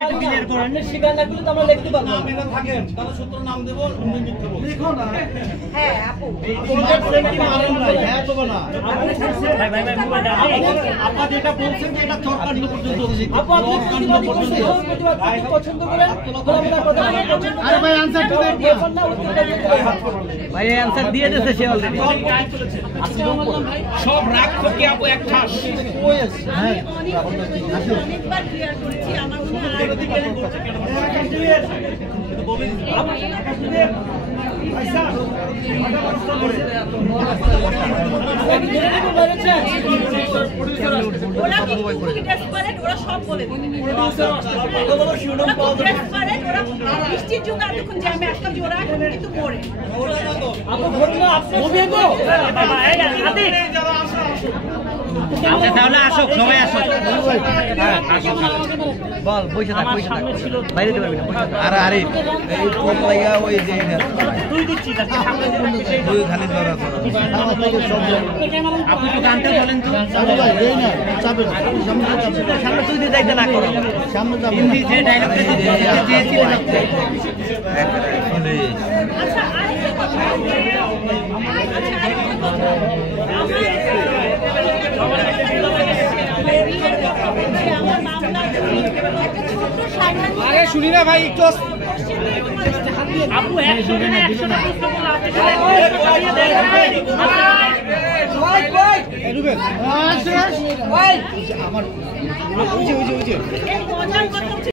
স্বীকার না করলে তো আমরা লিখতে পারবো নাম এটা থাকেন তাহলে সূত্র নাম দেব মিথ্যা বলবো লিখো না হ্যাঁ আপু তোমার ফ্রেন্ড কি মারেন না হ্যাঁ তো না ভাই ভাই ভাই মোবাইল দাও আপনি যেটা বলছেন যে এটা চরকাণ্ড পর্যন্ত আপু আপনি প্রতিবাদ করছেন প্রতিবাদ করতে পছন্দ করেন খোলামেলা কথা বলেন পছন্দ আরে ভাই আনসার তো দেন না ভাই অ্যানসার দিয়ে দিয়েছে সে অলরেডি সব রাগ থেকে আপু এক ঠাস হ্যাঁ অনেকবার ক্লিয়ার করেছি আমার মনে হয় ওরা কি ডেসপারেট ওরা সব বলে ওরা বৃষ্টির যুগ এতক্ষণ জ্যামে আসলাম যে ওরা কিন্তু পড়ে আপু ঘটনা আপনি মুভি গো আচ্ছা তাহলে আসো সবাই আসো হ্যাঁ আসো বল বসে থাক বাইরে দিতে পারবি না আরে আরে এই কোন লাগা ওই যে তুই দিচ্ছিস সামনে তুই খালি ধরা আপনি তো গানটা বলেন তো সামনে তুই দিয়ে যাইতে না করো হিন্দি যে ডায়লগটা দিয়েছিলেন আচ্ছা আরেকটা কথা আরে শুনি না ভাই একটু আপু 100 না 100 না প্রশ্ন বলা আছে আমার ওই যে